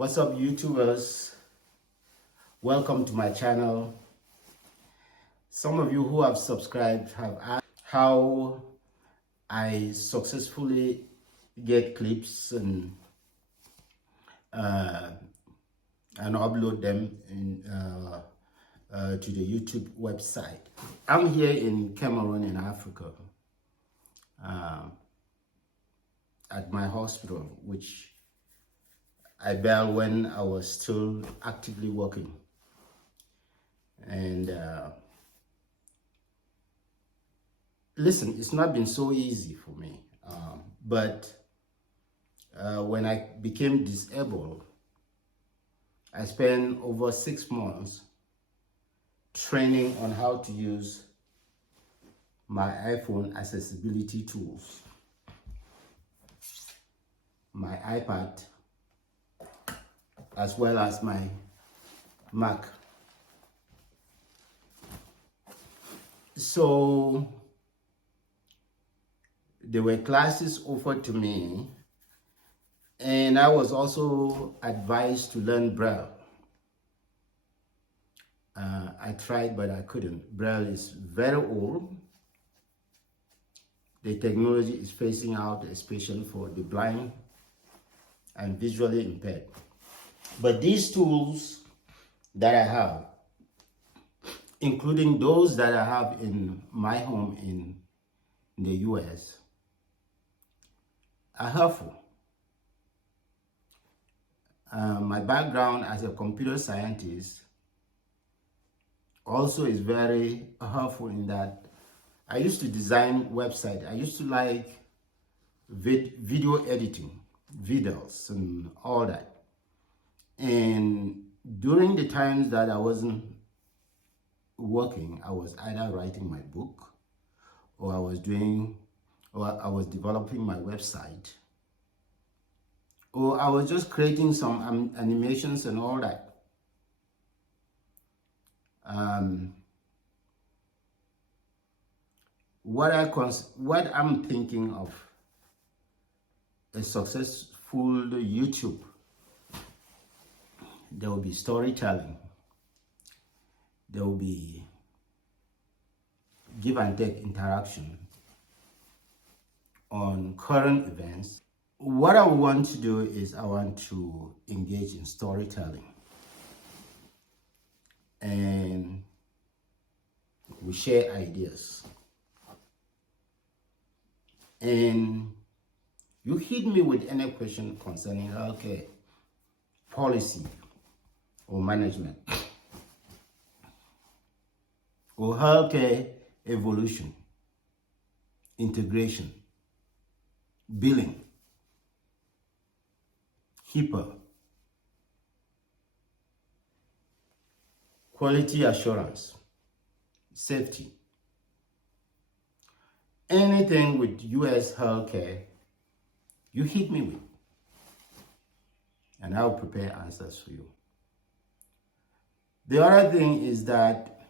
What's up, YouTubers? Welcome to my channel. Some of you who have subscribed have asked how I successfully get clips and upload them to the YouTube website. I'm here in Cameroon in Africa at my hospital, which I built when I was still actively working. And listen, it's not been so easy for me, but when I became disabled, I spent over 6 months training on how to use my iPhone accessibility tools, my iPad, as well as my Mac. So there were classes offered to me, and I was also advised to learn Braille. I tried, but I couldn't. Braille is very old. The technology is phasing out, especially for the blind and visually impaired. But these tools that I have, including those that I have in my home in the US, are helpful. My background as a computer scientist also is very helpful in that I used to design websites. I used to like video editing, videos and all that. And during the times that I wasn't working, I was either writing my book, or I was developing my website, or I was just creating some animations and all that. What I'm thinking of a successful YouTube, there will be storytelling, there will be give and take interaction on current events. What I want to do is I want to engage in storytelling, and we share ideas. And you hit me with any question concerning healthcare policy or management, or healthcare evolution, integration, billing, HIPAA, quality assurance, safety. Anything with US healthcare, you hit me with, and I'll prepare answers for you. The other thing is that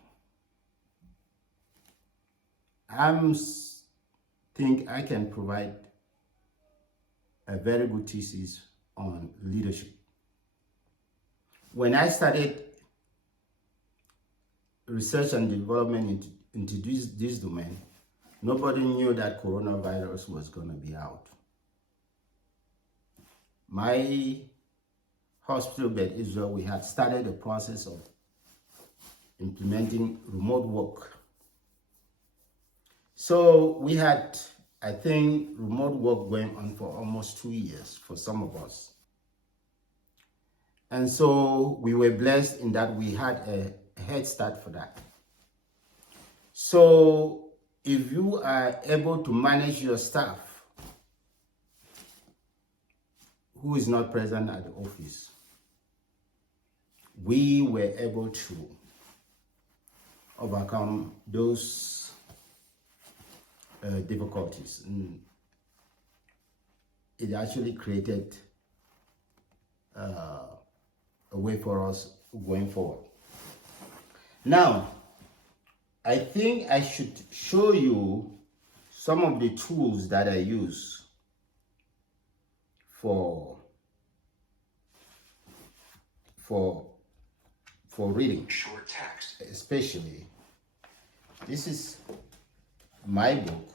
I think I can provide a very good thesis on leadership. When I started research and development into this domain, nobody knew that coronavirus was going to be out. My hospital bed Israel, we had started the process of implementing remote work. So we had, I think, remote work going on for almost 2 years for some of us. And so we were blessed in that we had a head start for that. So if you are able to manage your staff who is not present at the office, we were able to overcome those difficulties. And it actually created a way for us going forward. Now, I think I should show you some of the tools that I use for for reading. Short text. Especially, this is my book.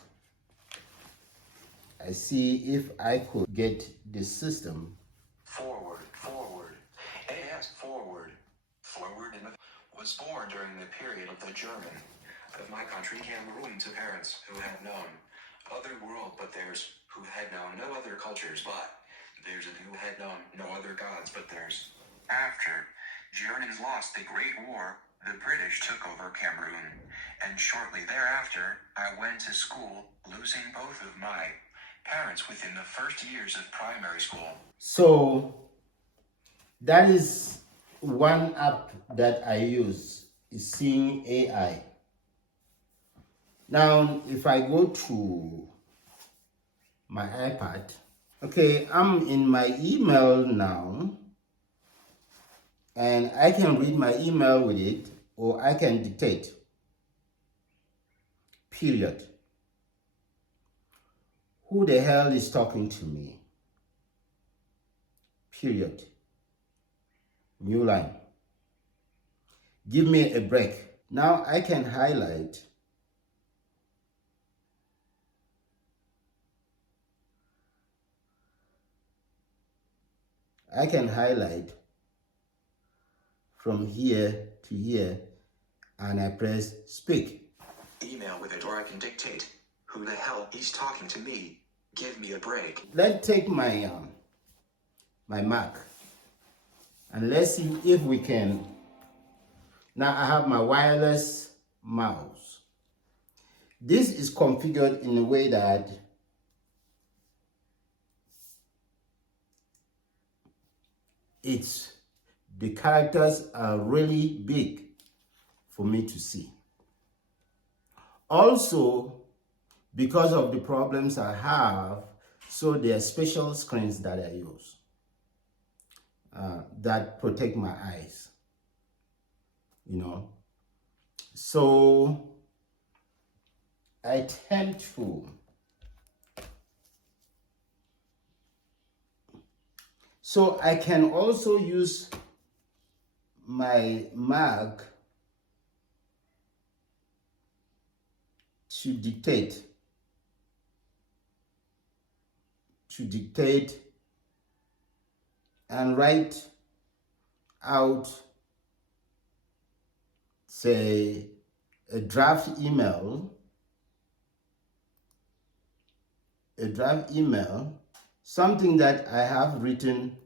I see if I could get the system. Forward. AS forward. Forward was born during the period of the German of my country Cameroon to parents who had known other world but theirs, who had known no other cultures but theirs, and who had known no other gods but theirs. After Germans lost the Great War, the British took over Cameroon, and shortly thereafter I went to school, losing both of my parents within the first years of primary school. So that is one app that I use, is Seeing AI. Now, if I go to my iPad, okay, I'm in my email now, and I can read my email with it, or I can dictate, period. Who the hell is talking to me? Period. New line. Give me a break. Now I can highlight. I can highlight from here to here, and I press speak. Email with it, or I can dictate. Who the hell is talking to me? Give me a break. Let's take my my Mac, and let's see if we can. Now I have my wireless mouse. This is configured in a way that the characters are really big for me to see. Also, because of the problems I have, so there are special screens that I use that protect my eyes, you know. So I tend to, so I can also use my Mac to dictate and write out, say, a draft email, something that I have written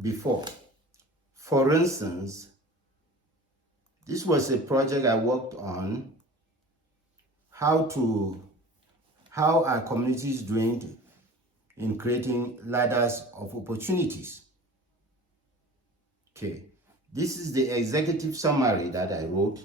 before. For instance, this was a project I worked on, how our community is doing in creating ladders of opportunities. Okay, this is the executive summary that I wrote,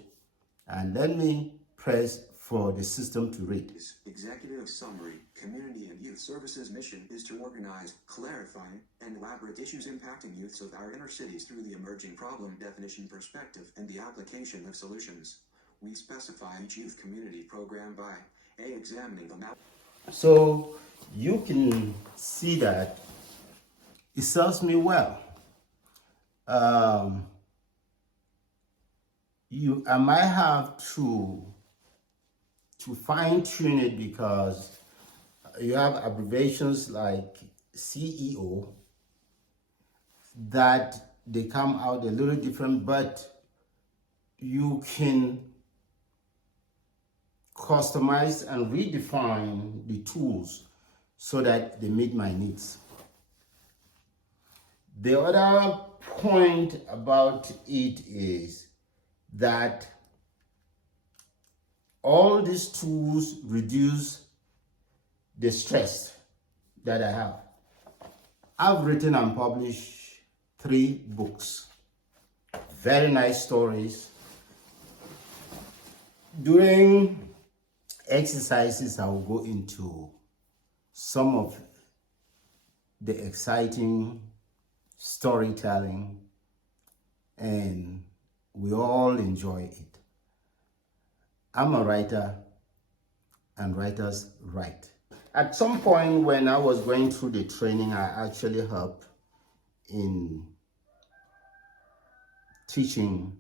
and let me press for the system to read. Executive summary. Community and Youth Services mission is to organize, clarify, and elaborate issues impacting youths of our inner cities through the emerging problem definition perspective and the application of solutions. We specify each youth community program by examining the map. So you can see that it serves me well. I might have to fine tune it because you have abbreviations like CEO that they come out a little different, but you can customize and redefine the tools so that they meet my needs. The other point about it is that all these tools reduce the stress that I have. I've written and published 3 books, very nice stories. During exercises, I will go into some of the exciting storytelling, and we all enjoy it. I'm a writer, and writers write. At some point when I was going through the training, I actually helped in teaching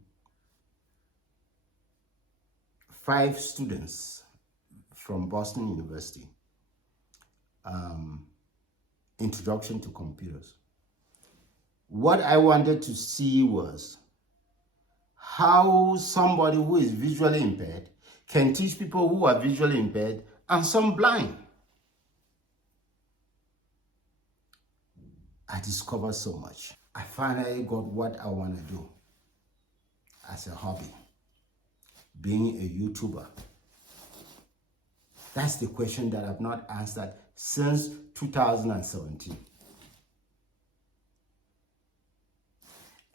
5 students from Boston University introduction to computers. What I wanted to see was how somebody who is visually impaired can teach people who are visually impaired and some blind. I discovered so much. I finally got what I want to do as a hobby, being a YouTuber. That's the question that I've not answered since 2017.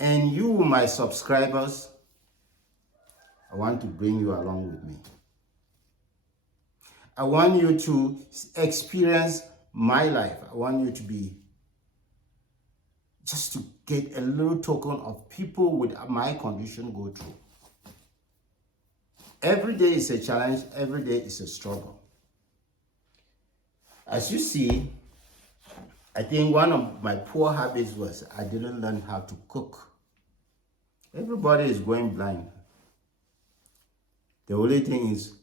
And you, my subscribers, I want to bring you along with me. I want you to experience my life. I want you to be, just to get a little token of people with my condition go through. Every day is a challenge. Every day is a struggle. As you see, I think one of my poor habits was I didn't learn how to cook. Everybody is going blind. The only thing is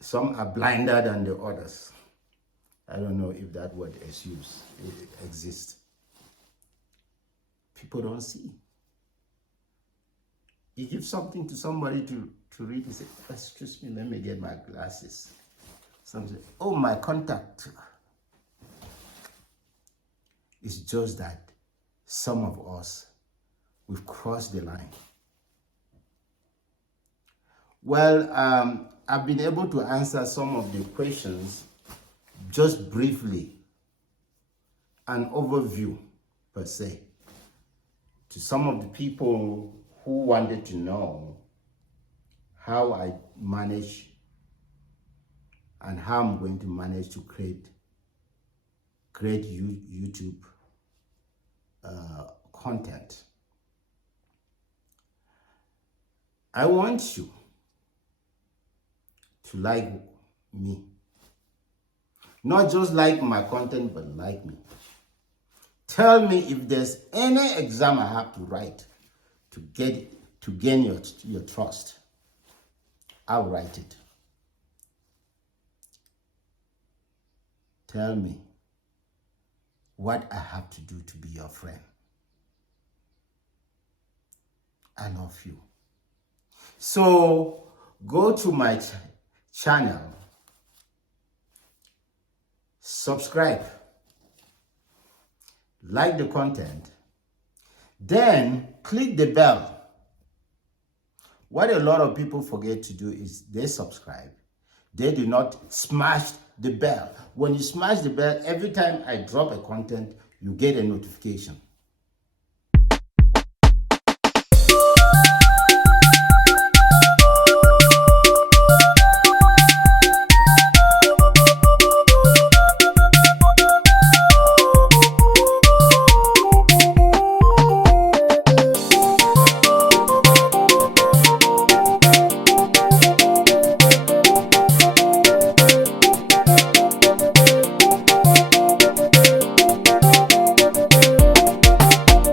some are blinder than the others. I don't know if that word is used, it exists. People don't see. You give something to somebody to read, you say, excuse me, let me get my glasses. Something, oh, my contact. It's just that some of us, we've crossed the line. Well, I've been able to answer some of the questions just briefly, an overview per se, to some of the people who wanted to know how I manage and how I'm going to manage to create YouTube content. I want you to like me. Not just like my content, but like me. Tell me if there's any exam I have to write to gain your trust. I'll write it. Tell me what I have to do to be your friend. I love you. So go to my channel, subscribe, like the content, then click the bell. What a lot of people forget to do is they subscribe. They do not smash the bell. When you smash the bell, every time I drop a content, you get a notification.